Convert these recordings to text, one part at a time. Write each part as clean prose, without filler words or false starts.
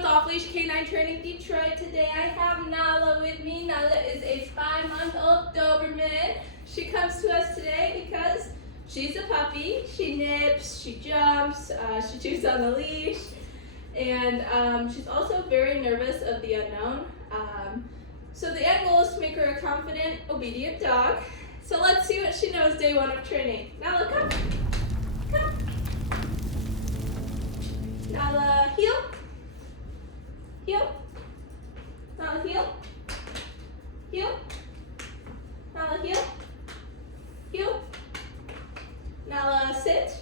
with Off Leash K9 Training Detroit. Today I have Nala with me. Nala is a 5-month-old Doberman. She comes to us today because she's a puppy. She nips, she jumps, she chews on the leash, and she's also very nervous of the unknown. So the end goal is to make her a confident, obedient dog. So let's see what she knows day 1 of training. Nala, come. Come. Nala, heel. Heel. Nala, heel. Heel. Nala, heel. Heel. Nala, sit.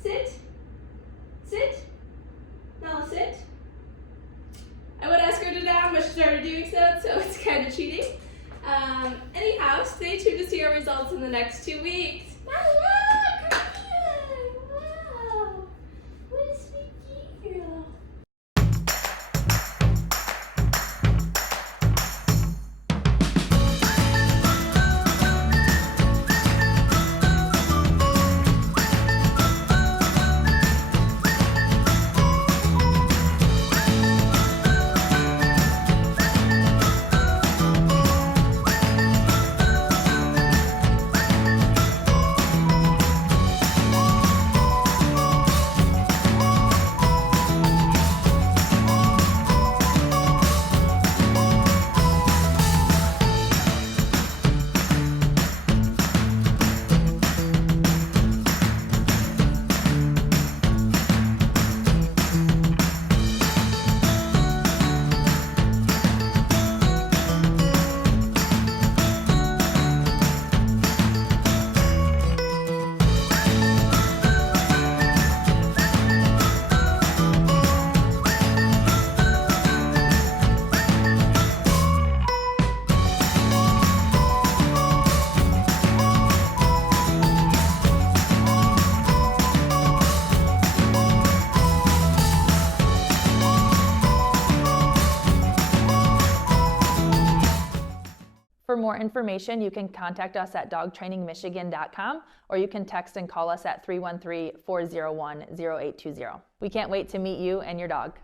Sit. Sit. Nala, sit. I would ask her to down, but she started doing so it's kind of cheating. Anyhow, stay tuned to see our results in the next 2 weeks. Nala, come here. Wow. What a sweet girl. For more information, you can contact us at dogtrainingmichigan.com, or you can text and call us at 313-401-0820. We can't wait to meet you and your dog.